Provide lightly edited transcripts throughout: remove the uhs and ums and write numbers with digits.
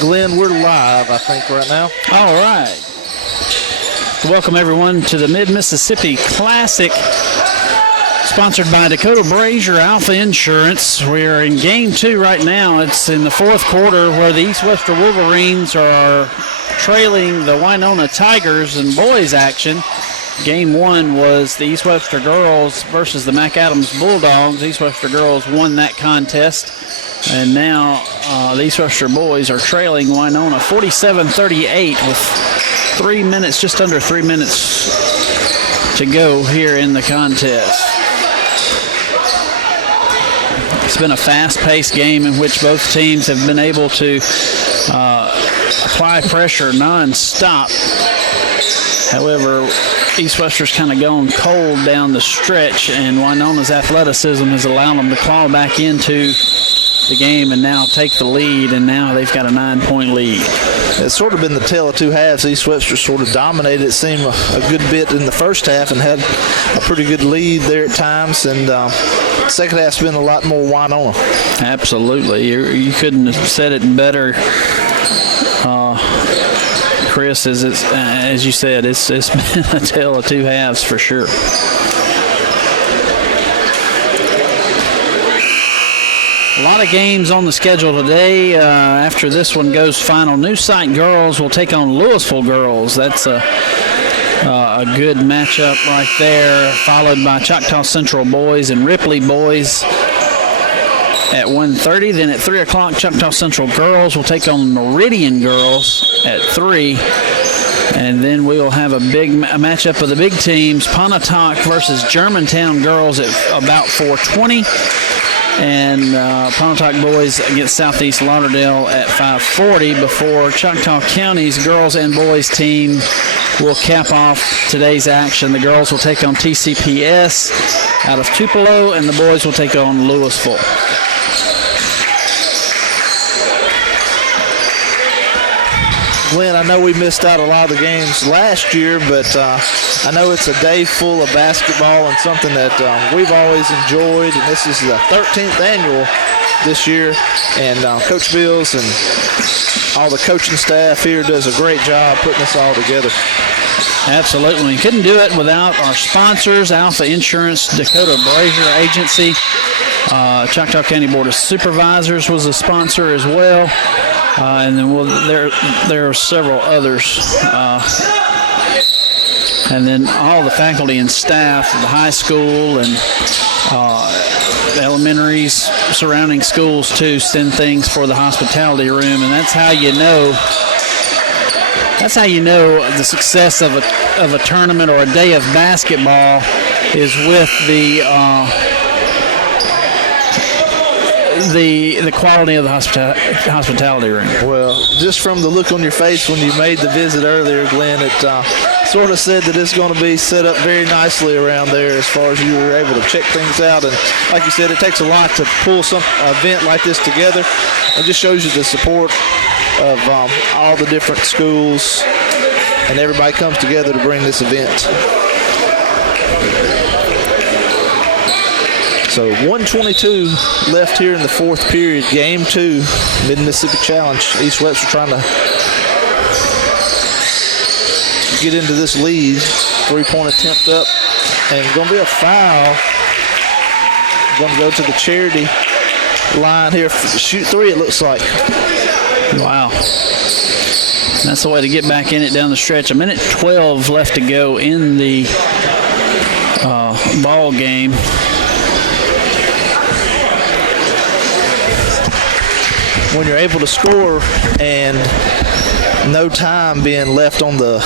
Glenn, we're live, I think, right now. All right. Welcome, everyone, to the Mid-Mississippi Classic, sponsored by Dakota Brazier Alpha Insurance. We are in Game 2 right now. It's in the fourth quarter where the East Webster Wolverines are trailing the Winona Tigers in boys action. Game 1 was the East Webster girls versus the McAdams Bulldogs. East Webster girls won that contest. And now the East Webster boys are trailing Winona 47-38 with 3 minutes, just under 3 minutes to go here in the contest. It's been a fast-paced game in which both teams have been able to apply pressure non-stop. However, East Webster's kind of gone cold down the stretch, and Winona's athleticism has allowed them to claw back into the game and now take the lead, and now they've got a 9-point lead. It's sort of been the tale of two halves. East Webster sort of dominated, it seemed, a good bit in the first half and had a pretty good lead there at times, and second half's been a lot more Winona. Absolutely. You couldn't have said it better, Chris, as you said. It's been a tale of two halves for sure. A lot of games on the schedule today. After this one goes final, New Site girls will take on Louisville girls. That's a good matchup right there, followed by Choctaw Central boys and Ripley boys at 1:30. Then at 3 o'clock, Choctaw Central girls will take on Meridian girls at 3. And then we will have a matchup of the big teams, Pontotoc versus Germantown girls at about 4:20. And Pontotoc boys against Southeast Lauderdale at 5:40 before Choctaw County's girls and boys team will cap off today's action. The girls will take on TCPS out of Tupelo, and the boys will take on Louisville. Glenn, I know we missed out a lot of the games last year, but I know it's a day full of basketball and something that we've always enjoyed, and this is the 13th annual this year, and Coach Bills and all the coaching staff here does a great job putting this all together. Absolutely. We couldn't do it without our sponsors, Alpha Insurance, Dakota Brazier Agency, Choctaw County Board of Supervisors was a sponsor as well. And then there are several others. And then all the faculty and staff of the high school and the elementaries, surrounding schools too, send things for the hospitality room, and that's how you know the success of a tournament or a day of basketball is with the quality of the hospitality room. Well, just from the look on your face when you made the visit earlier, Glenn, it sort of said that it's going to be set up very nicely around there as far as you were able to check things out. And like you said, it takes a lot to pull some event like this together. It just shows you the support of all the different schools, and everybody comes together to bring this event. So 1:22 left here in the fourth period. Game 2, Mid-Mississippi Challenge. East Webster trying to get into this lead. 3-point attempt up, and going to be a foul. Going to go to the charity line here. Shoot 3, it looks like. Wow. That's the way to get back in it down the stretch. 1:12 left to go in the ball game. When you're able to score and no time being left on the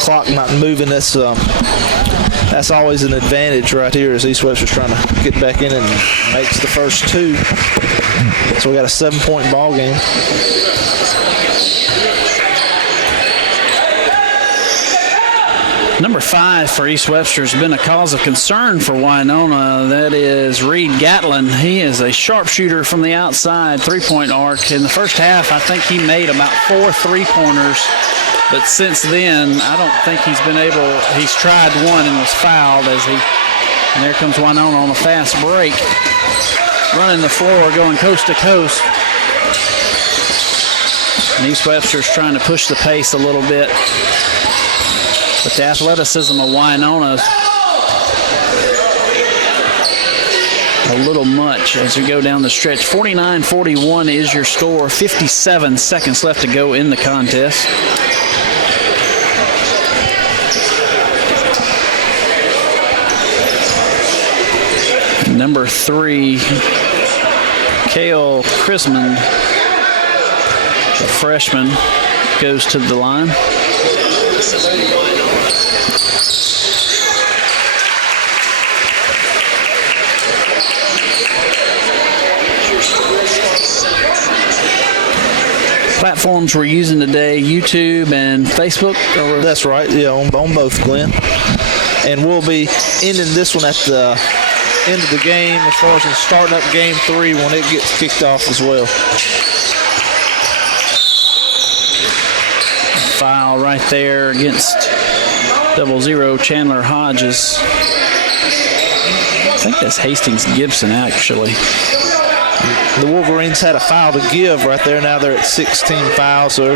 clock not moving, that's always an advantage right here as East Webster's trying to get back in and makes the first 2. So we got a 7-point ball game. Number 5 for East Webster has been a cause of concern for Winona. That is Reed Gatlin. He is a sharpshooter from the outside, 3-point arc. In the first half, I think he made about 4 3-pointers. But since then, I don't think he's been able. He's tried one and was fouled and there comes Winona on a fast break. Running the floor, going coast to coast. And East Webster's trying to push the pace a little bit. But the athleticism of Winona is a little much as we go down the stretch. 49-41 is your score. 57 seconds left to go in the contest. Number 3, Kale Chrismond, a freshman, goes to the line. Platforms we're using today, YouTube and Facebook? That's right, yeah, on both, Glenn. And we'll be ending this one at the end of the game as far as starting up game 3 when it gets kicked off as well. Foul right there against 00 Chandler Hodges. I think that's Hastings Gibson, actually. The Wolverines had a foul to give right there. Now they're at 16 fouls. So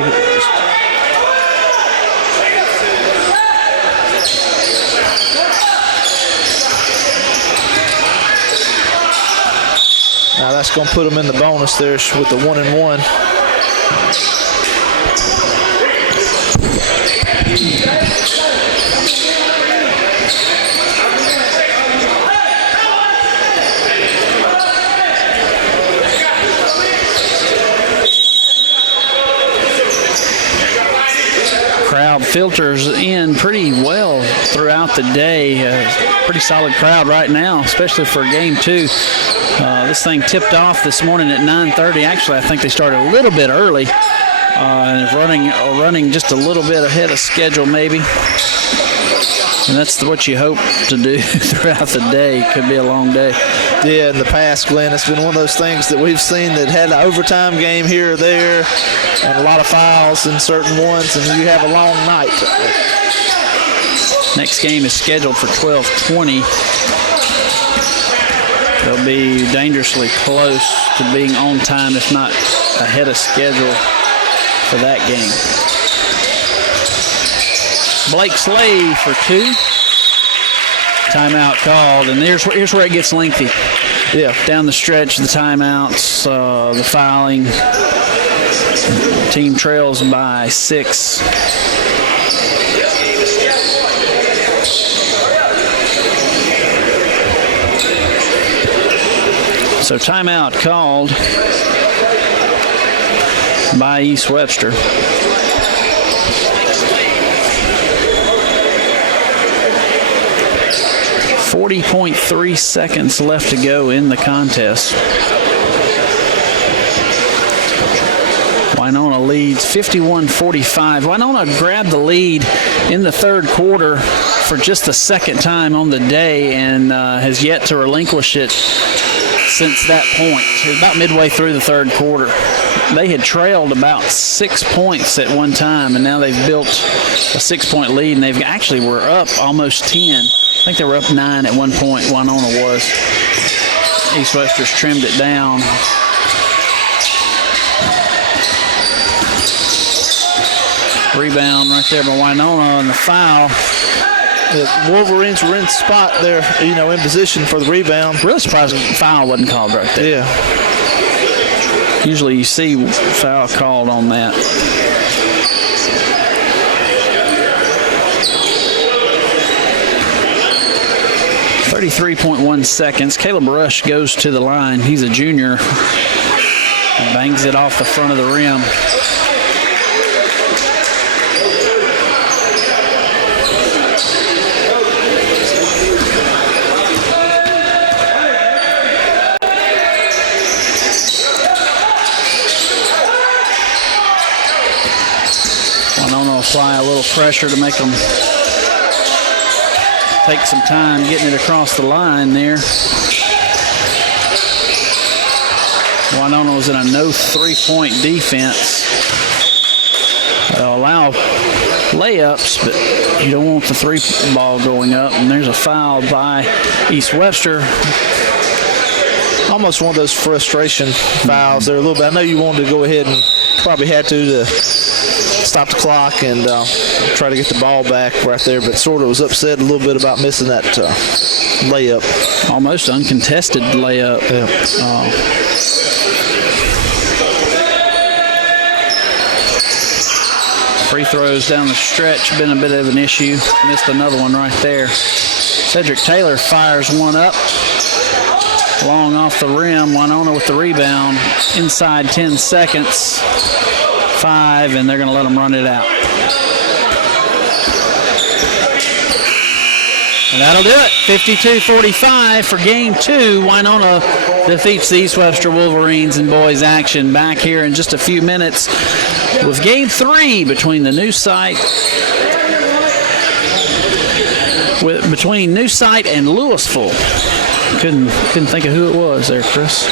now that's going to put them in the bonus there with the 1-and-1. Crowd filters in pretty well throughout the day. Pretty solid crowd right now, especially for game 2. This thing tipped off this morning at 9:30. Actually, I think they started a little bit early and running just a little bit ahead of schedule maybe. And that's what you hope to do throughout the day. Could be a long day. Yeah, in the past, Glenn, it's been one of those things that we've seen that had an overtime game here or there and a lot of fouls in certain ones, and you have a long night. Next game is scheduled for 12:20. They'll be dangerously close to being on time, if not ahead of schedule for that game. Blake Slade for 2. Timeout called, and here's where it gets lengthy. Yeah, down the stretch, the timeouts, the fouling. Team trails by 6. So timeout called by East Webster. 40.3 seconds left to go in the contest. Winona leads 51-45. Winona grabbed the lead in the third quarter for just the second time on the day and has yet to relinquish it since that point. It was about midway through the third quarter. They had trailed about 6 points at one time, and now they've built a 6-point lead, and they've actually were up almost 10. I think they were up 9 at one point, Winona was. East Wester's trimmed it down. Rebound right there by Winona, and the foul. The Wolverines were in spot there, in position for the rebound. Really surprised the foul wasn't called right there. Yeah. Usually you see foul called on that. .1 seconds. Caleb Rush goes to the line. He's a junior. And bangs it off the front of the rim. Winona apply a little pressure to make them take some time getting it across the line there. Winona was in a no three-point defense. They'll allow layups, but you don't want the three ball going up. And there's a foul by East Webster. Almost one of those frustration fouls there a little bit. I know you wanted to go ahead and probably had to stop the clock and try to get the ball back right there, but sort of was upset a little bit about missing that layup. Almost uncontested layup. Yeah. Free throws down the stretch, been a bit of an issue. Missed another one right there. Cedric Taylor fires one up. Long off the rim. Winona with the rebound. Inside 10 seconds. 5, and they're going to let them run it out. And that'll do it. 52-45 for game 2. Winona defeats the East Webster Wolverines in boys action. Back here in just a few minutes with game 3 between the new site and Louisville. Couldn't think of who it was there, Chris.